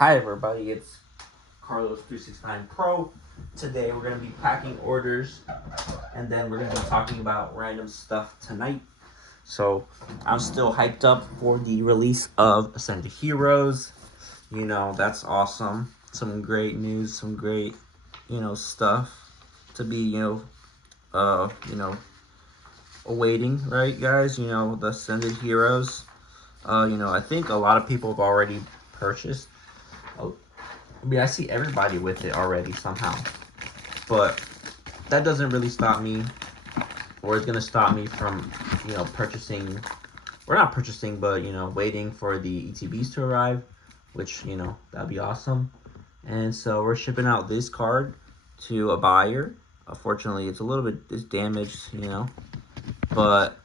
Hi everybody, it's Carlos369 Pro. Today we're going to be packing orders and then we're going to be talking about random stuff tonight. So I'm still hyped up for the release of Ascended Heroes. You know, that's awesome. Some great news, some great, stuff to be, awaiting, right guys? The Ascended Heroes. I think a lot of people have already purchased. I mean, I see everybody with it already somehow, but that doesn't really stop me, or it's gonna stop me from, purchasing, or not purchasing, but waiting for the ETBs to arrive, which that'd be awesome. And so we're shipping out this card to a buyer. Unfortunately, it's damaged, but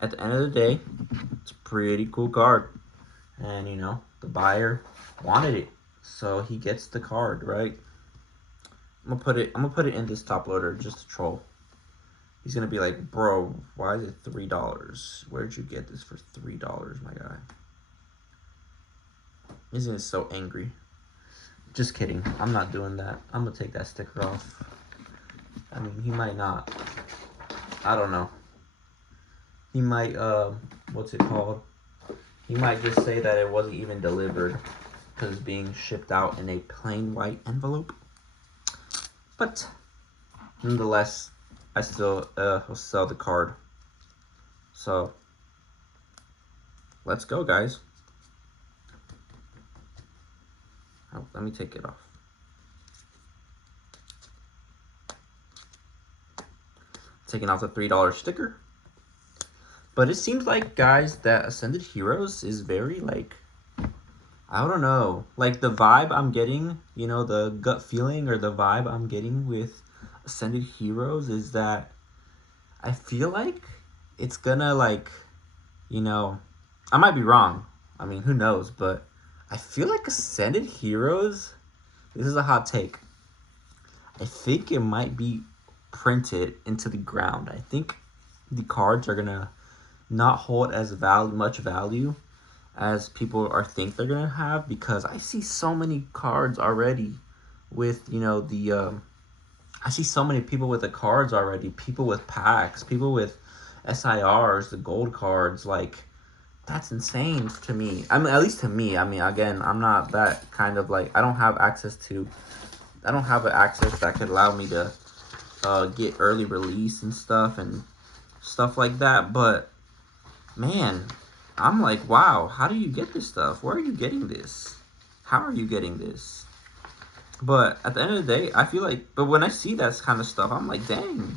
at the end of the day, it's a pretty cool card, and the buyer wanted it, so he gets the card, right? I'm gonna put it in this top loader just to troll. He's gonna be like, bro, why is it $3? Where'd you get this for $3, my guy? He's gonna be so angry. Just kidding. I'm not doing that. I'm gonna take that sticker off. I mean, he might not. I don't know. He might, what's it called? He might just say that it wasn't even delivered because it's being shipped out in a plain white envelope. But nonetheless, I still will sell the card. So let's go, guys. Oh, let me take it off. Taking off the $3 sticker. But it seems like, guys, that Ascended Heroes is very, like, I don't know. Like, the vibe I'm getting, the gut feeling or the vibe I'm getting with Ascended Heroes is that I feel like it's gonna, like, I might be wrong. I mean, who knows? But I feel like Ascended Heroes, this is a hot take, I think it might be printed into the ground. I think the cards are gonna not hold as much value as people think they're gonna have, because I see so many cards already with I see so many people with the cards already, people with packs, people with SIRs, the gold cards. Like, that's insane to me. I mean, at least to me. I mean, again, I'm not that kind of, like, I don't have access that could allow me to get early release and stuff like that. But man, I'm like, wow, how do you get this stuff? Where are you getting this? How are you getting this? But at the end of the day, I feel like, but when I see that kind of stuff, I'm like, dang.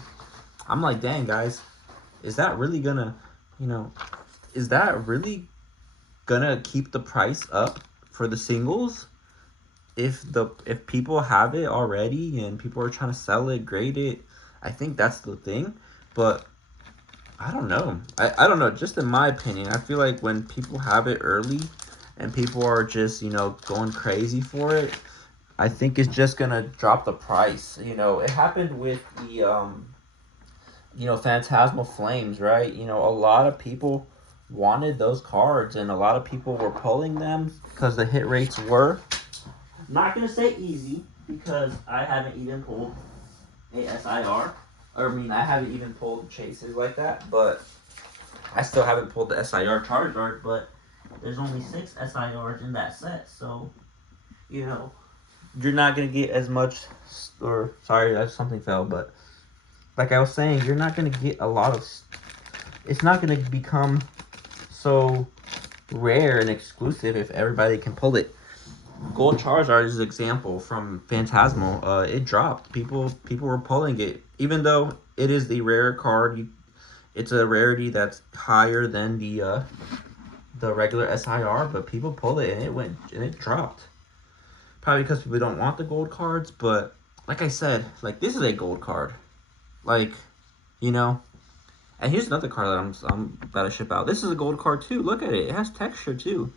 I'm like, dang, guys, is that really gonna, is that really gonna keep the price up for the singles? If people have it already and people are trying to sell it, grade it, I think that's the thing. But I don't know. I don't know. Just in my opinion, I feel like when people have it early and people are just, going crazy for it, I think it's just going to drop the price. It happened with the, Phantasmal Flames, right? A lot of people wanted those cards and a lot of people were pulling them because the hit rates were. Not going to say easy, because I haven't even pulled a SIR. I mean, I haven't even pulled chases like that, but I still haven't pulled the SIR Charizard, but there's only 6 SIRs in that set, so, you're not going to get as much, or, sorry, something fell, but, like I was saying, you're not going to get a lot of, it's not going to become so rare and exclusive if everybody can pull it. Gold Charizard is an example from Phantasmal. It dropped. People were pulling it, even though it is the rare card. It's a rarity that's higher than the regular SIR, but people pull it and it dropped. Probably because people don't want the gold cards, but like I said, like, this is a gold card, like, And here's another card that I'm about to ship out. This is a gold card too. Look at it. It has texture too.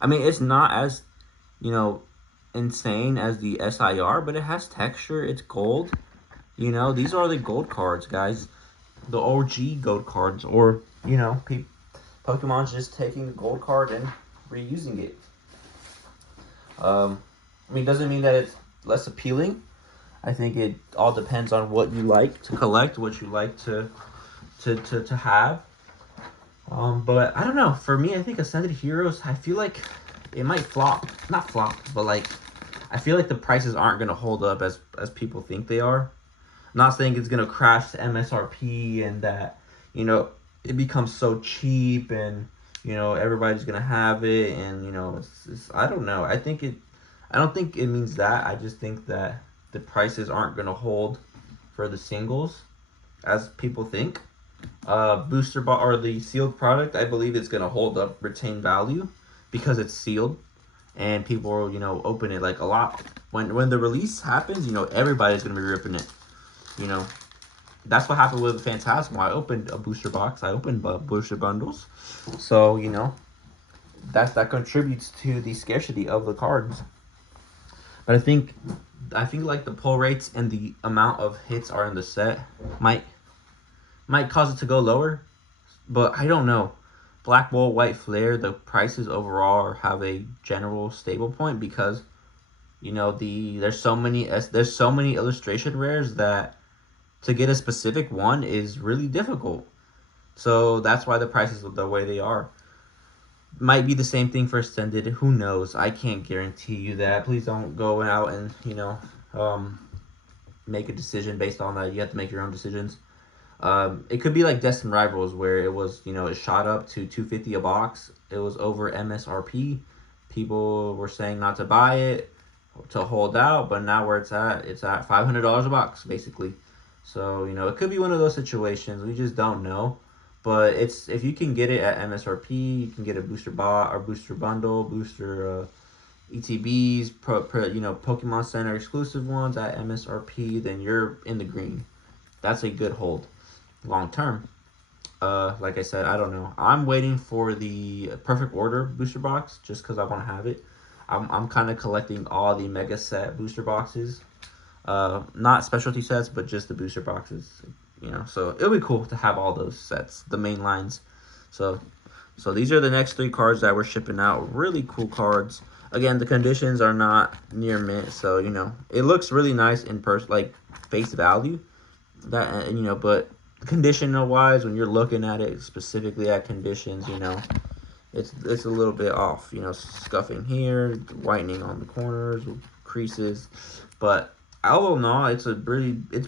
I mean, it's not as insane as the SIR, but it has texture. It's gold. These are the gold cards, guys. The OG gold cards, or Pokemon's just taking the gold card and reusing it. I mean, doesn't mean that it's less appealing. I think it all depends on what you like to collect, what you like to have. But I don't know. For me, I think Ascended Heroes, I feel like it might flop. Not flop, but like I feel like the prices aren't gonna hold up as people think they are. I'm not saying it's gonna crash to MSRP and that, you know, it becomes so cheap and, you know, everybody's gonna have it and, you know, it's I don't know. I don't think it means that. I just think that the prices aren't gonna hold for the singles as people think. Booster bot or the sealed product, I believe it's gonna hold up, retain value because it's sealed and people, you know, open it like a lot. When the release happens, you know, everybody's gonna be ripping it. You know, that's what happened with Phantasmal. I opened a booster box. I opened booster bundles. So, you know, that contributes to the scarcity of the cards. But I think like the pull rates and the amount of hits are in the set might cause it to go lower, but I don't know. Black Bolt, White Flare, the prices overall have a general stable point because, you know, there's so many illustration rares that to get a specific one is really difficult. So that's why the prices are the way they are. Might be the same thing for Extended. Who knows? I can't guarantee you that. Please don't go out and, you know, make a decision based on that. You have to make your own decisions. It could be like Destined Rivals where it was, you know, it shot up to $250 a box. It was over MSRP. People were saying not to buy it, to hold out, but now where it's at $500 a box basically. So, you know, it could be one of those situations. We just don't know. But it's if you can get it at MSRP, you can get a booster bot or booster bundle, booster ETBs, you know, Pokemon Center exclusive ones at MSRP, then you're in the green. That's a good hold long term. Like I said, I don't know. I'm waiting for the Perfect Order booster box just because I want to have it. I'm kind of collecting all the Mega Set booster boxes. Not specialty sets, but just the booster boxes. You know, so it'll be cool to have all those sets, the main lines. So these are the next 3 cards that we're shipping out. Really cool cards. Again, the conditions are not near mint, so you know it looks really nice in person, like face value. That you know, but conditional wise, when you're looking at it specifically at conditions, you know, it's a little bit off. You know, scuffing here, whitening on the corners, creases, but all in all, it's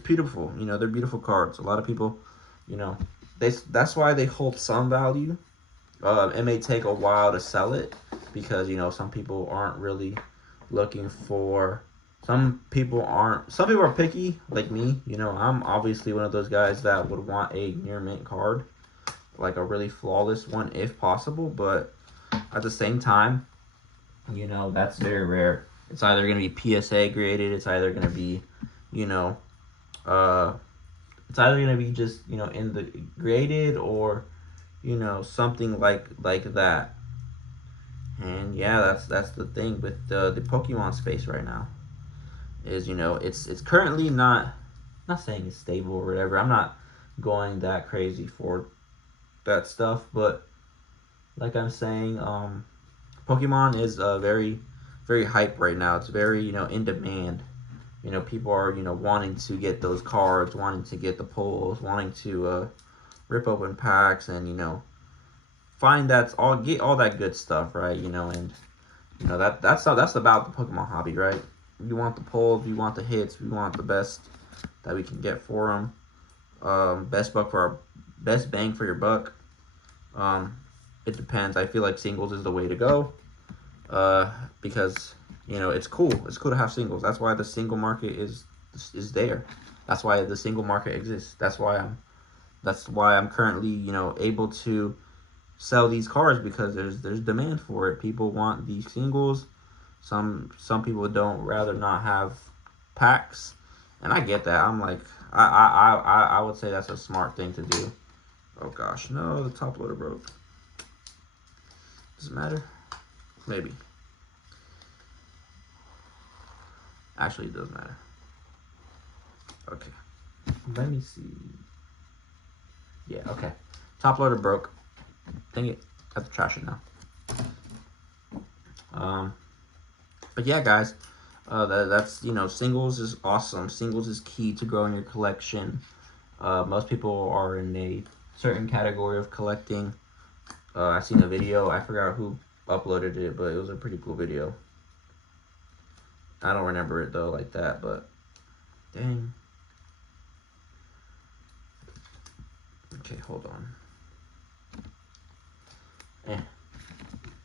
beautiful. You know, they're beautiful cards. A lot of people, you know, that's why they hold some value. It may take a while to sell it because, you know, some people aren't really looking for. Some people are picky like me. You know, I'm obviously one of those guys that would want a near mint card, like a really flawless one if possible. But at the same time, you know, that's very rare. It's either going to be PSA graded. It's either going to be, you know, it's either going to be just, you know, in the graded or, you know, something like that. And yeah, that's the thing with the Pokemon space right now. Is, you know, it's currently not saying it's stable or whatever. I'm not going that crazy for that stuff, but like I'm saying, Pokemon is very very hype right now. It's very, you know, in demand. You know, people are, you know, wanting to get those cards, wanting to get the pulls, wanting to rip open packs, and, you know, get all that good stuff, right? You know, and you know that's about the Pokemon hobby, right? We want the pulls, we want the hits, we want the best that we can get for them. Best bang for your buck. It depends. I feel like singles is the way to go. Because, you know, it's cool. It's cool to have singles. That's why the single market is there. That's why the single market exists. That's why I'm currently, you know, able to sell these cards because there's demand for it. People want these singles. Some people don't rather not have packs, and I get that. I'm like, I would say that's a smart thing to do. Oh gosh, no, the top loader broke. Does it matter? Maybe. Actually, it does matter. Okay. Let me see. Yeah, okay. Top loader broke. Dang it. I have to trash it now. But yeah, guys, that's, you know, singles is awesome. Singles is key to growing your collection. Most people are in a certain category of collecting. I seen a video. I forgot who uploaded it, but it was a pretty cool video. I don't remember it though like that, but dang. Okay, hold on.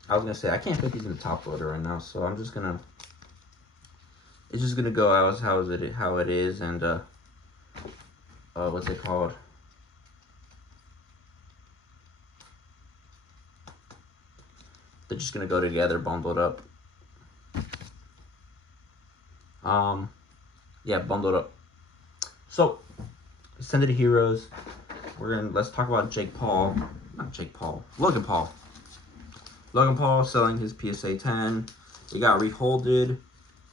I was gonna say I can't put these in the top loader right now, so I'm just gonna. It's just gonna go out how it is, and what's it called? They're just gonna go together, bundled up. Yeah, bundled up. So, Ascended Heroes. Let's talk about Jake Paul. Not Jake Paul. Logan Paul. Logan Paul selling his PSA 10. It got reholded.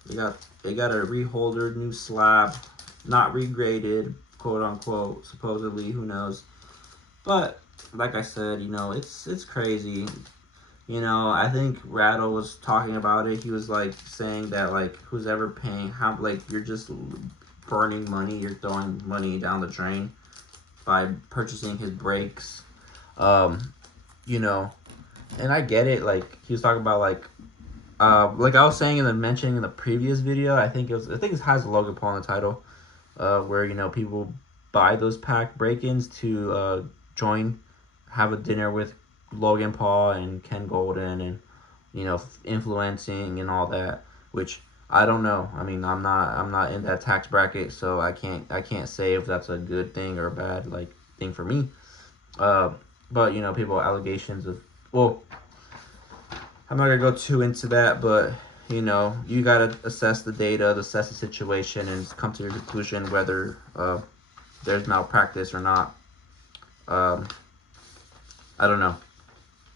They got a reholder, new slab, not regraded, quote unquote, supposedly, who knows. But like I said, you know, it's crazy. You know, I think Rattle was talking about it. He was like saying that like who's ever paying, how, like, you're just burning money, you're throwing money down the drain by purchasing his breaks. You know, and I get it. Like he was talking about like I was saying mentioning in the previous video, I think it has Logan Paul in the title, where, you know, people buy those pack break-ins to have a dinner with Logan Paul and Ken Golden, and, you know, influencing and all that, which I don't know. I mean, I'm not in that tax bracket, so I can't say if that's a good thing or a bad like thing for me. But, you know, people allegations of, well, I'm not gonna go too into that, but, you know, you gotta assess the data, assess the situation, and come to your conclusion whether there's malpractice or not. I don't know.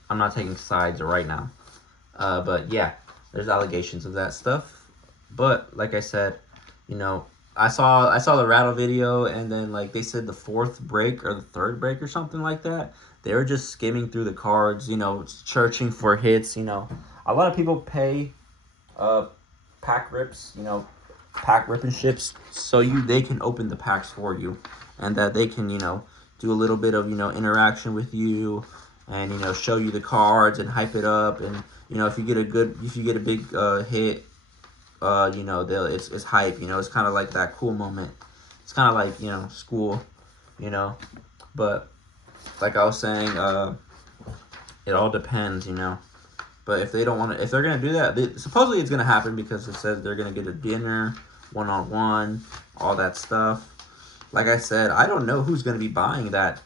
I'm not taking sides right now. But yeah, there's allegations of that stuff. But like I said, you know, I saw the Rattle video, and then like they said the fourth break or the third break or something like that. They were just skimming through the cards, you know, searching for hits. You know, a lot of people pay pack rips, you know, pack ripping ships, so they can open the packs for you, and that they can, you know, do a little bit of, you know, interaction with you, and, you know, show you the cards and hype it up, and, you know, if you get a big hit, you know, it's hype, you know, it's kind of like that cool moment. It's kind of like, you know, school, you know, but like I was saying, it all depends, you know. But if they don't want to, if they're gonna do that, supposedly it's gonna happen because it says they're gonna get a dinner, one-on-one, all that stuff. Like I said, I don't know who's gonna be buying that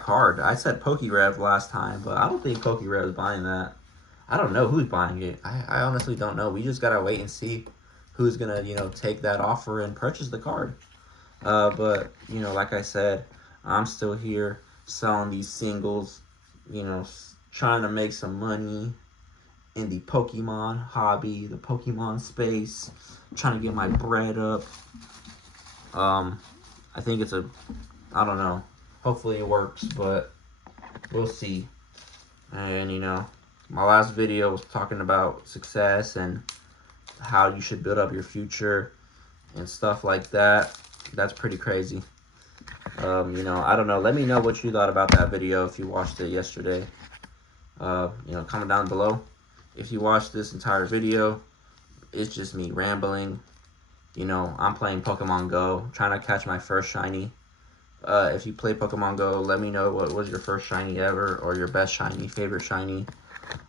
card. I said PokeRev last time, but I don't think PokeRev is buying that. I don't know who's buying it. I honestly don't know. We just gotta wait and see who's gonna, you know, take that offer and purchase the card. But, you know, like I said, I'm still here selling these singles, you know, trying to make some money in the Pokemon hobby, the Pokemon space, trying to get my bread up. I think I don't know. Hopefully it works, but we'll see. And, you know, my last video was talking about success and how you should build up your future and stuff like that. That's pretty crazy. You know, I don't know. Let me know what you thought about that video if you watched it yesterday. You know, comment down below. If you watched this entire video, it's just me rambling. You know, I'm playing Pokemon Go, trying to catch my first shiny. If you play Pokemon Go, let me know what was your first shiny ever, or your best shiny, favorite shiny.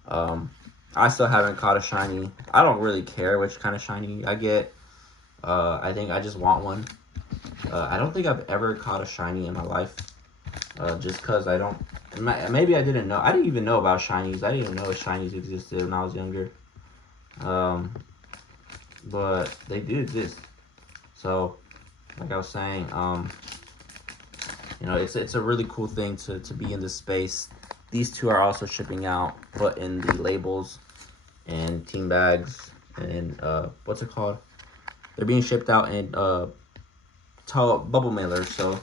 I still haven't caught a shiny. I don't really care which kind of shiny I get. I think I just want one. I don't think I've ever caught a shiny in my life. Just because I don't... Maybe I didn't know. I didn't even know about shinies. I didn't even know shinies existed when I was younger. But they do exist. So, like I was saying, you know, it's a really cool thing to be in this space. These two are also shipping out, but in the labels and team bags and what's it called? They're being shipped out in bubble mailers. So,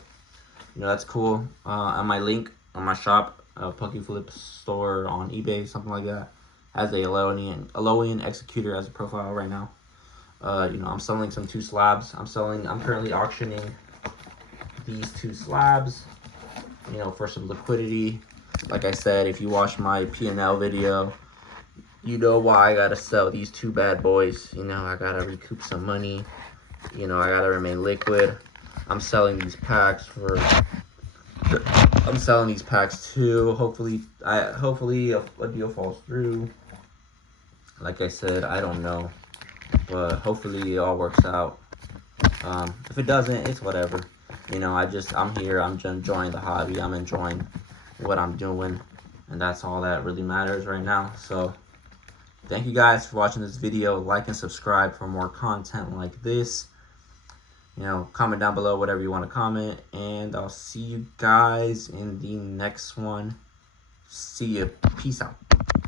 you know, that's cool. On my link on my shop, PokeFlip store on eBay, something like that. has a Alolan Executor as a profile right now. You know, I'm selling some 2 slabs. I'm currently auctioning these 2 slabs, you know, for some liquidity. Like I said, if you watch my P&L video, you know why I gotta sell these 2 bad boys. You know, I gotta recoup some money. You know, I gotta remain liquid. I'm selling these packs too. Hopefully a deal falls through. Like I said, I don't know, but hopefully it all works out. If it doesn't, it's whatever. You know, I'm here. I'm just enjoying the hobby. I'm enjoying what I'm doing, and that's all that really matters right now. So thank you guys for watching this video. Like and subscribe for more content like this. You know, comment down below whatever you want to comment, and I'll see you guys in the next one. See ya. Peace out.